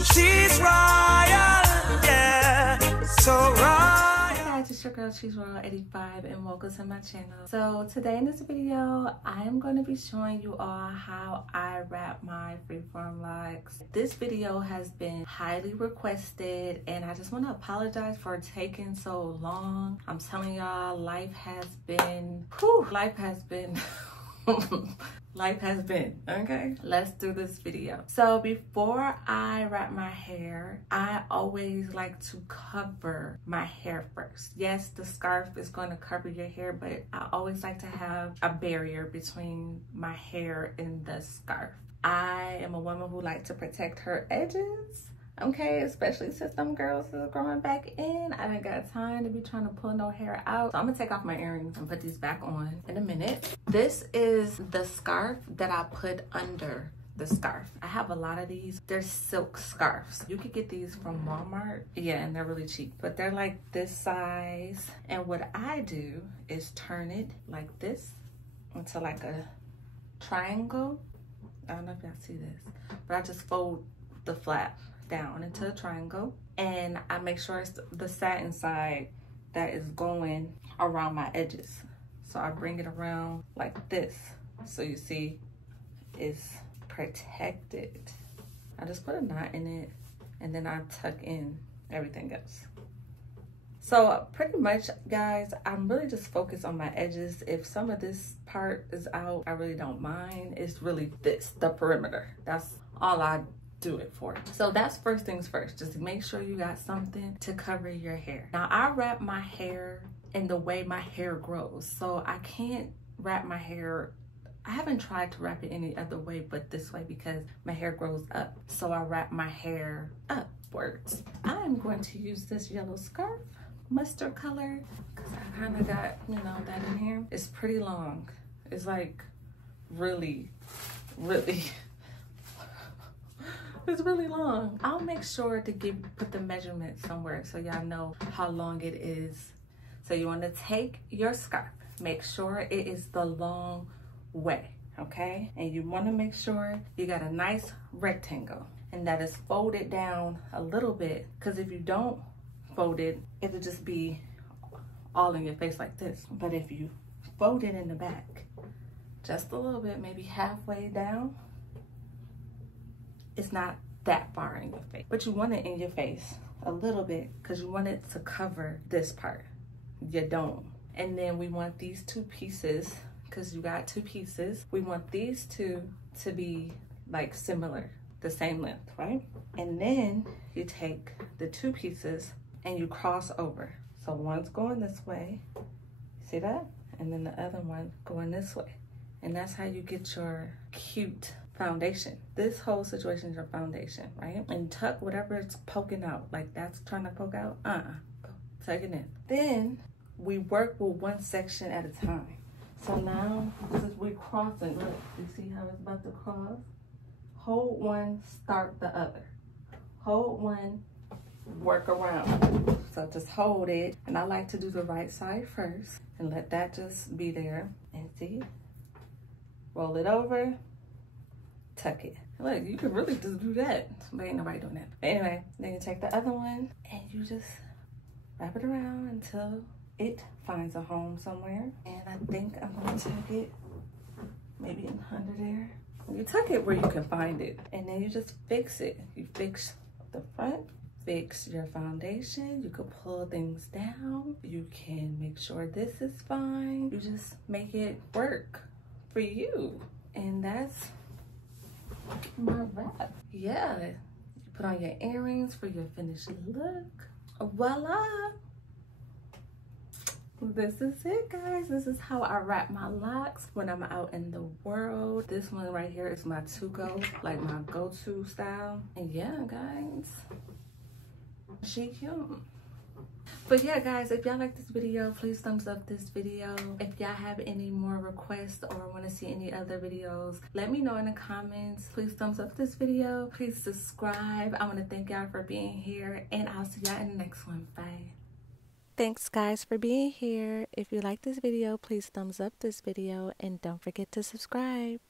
and she's royal, yeah, so royal. Hey guys, it's your girl, She's Royal 85, and welcome to my channel. So today in this video, I am going to be showing you all how I wrap my Freeform Locs. This video has been highly requested, and I just want to apologize for taking so long. I'm telling y'all, life has been, life has been, okay? Let's do this video. So before I wrap my hair, I always like to cover my hair first. Yes, the scarf is going to cover your hair, but I always like to have a barrier between my hair and the scarf. I am a woman who likes to protect her edges. Okay, especially since them girls is growing back in. I ain't got time to be trying to pull no hair out. So I'm gonna take off my earrings and put these back on in a minute. This is the scarf that I put under the scarf. I have a lot of these. They're silk scarves. You could get these from Walmart. Yeah, and they're really cheap. But they're like this size. And what I do is turn it like this into like a triangle. I don't know if y'all see this, but I just fold the flap down into a triangle, and I make sure it's the satin side that is going around my edges. So I bring it around like this, so you see it's protected. I just put a knot in it, and then I tuck in everything else. So pretty much, guys, I'm really just focused on my edges. If some of this part is out, I really don't mind. It's really this, the perimeter. That's all I do it for. So that's first things first, just make sure you got something to cover your hair. Now I wrap my hair in the way my hair grows, so I can't wrap my hair, I haven't tried to wrap it any other way but this way because my hair grows up, so I wrap my hair upwards. I'm going to use this yellow scarf, mustard color, because I kind of got, you know, that in here. It's pretty long. It's like really it's really long. I'll make sure to put the measurement somewhere so y'all know how long it is. So you want to take your scarf, make sure it is the long way, okay? And you want to make sure you got a nice rectangle and that is folded down a little bit, because if you don't fold it, it'll just be all in your face like this. But if you fold it in the back just a little bit, maybe halfway down, it's not that far in your face, but you want it in your face a little bit because you want it to cover this part, your dome. And then we want these two pieces, because you got two pieces, we want these two to be like similar, the same length, right? And then you take the two pieces and you cross over. So one's going this way, see that? And then the other one going this way. And that's how you get your cute foundation. This whole situation is your foundation, right? And tuck whatever it's poking out, like that's trying to poke out, tuck it in. Then we work with one section at a time. So now, since we're crossing, look, you see how it's about to cross? Hold one, start the other. Hold one, work around. So just hold it, and I like to do the right side first and let that just be there. And see, roll it over, tuck it. Look, you can really just do that, but ain't nobody doing that. But anyway, then you take the other one and you just wrap it around until it finds a home somewhere. And I think I'm gonna tuck it maybe in under there. You tuck it where you can find it, and then you just fix it. You fix the front, fix your foundation. You could pull things down. You can make sure this is fine. You just make it work for you. And that's my wrap. Yeah, you put on your earrings for your finished look. Voila. This is it, guys. This is how I wrap my locks when I'm out in the world. This one right here is my to-go, like my go-to style. And yeah, guys, she cute. But yeah, guys, if y'all like this video, please thumbs up this video. If y'all have any more requests or want to see any other videos, let me know in the comments. Please thumbs up this video. Please subscribe. I want to thank y'all for being here, and I'll see y'all in the next one. Bye. Thanks guys for being here. If you like this video, please thumbs up this video and don't forget to subscribe.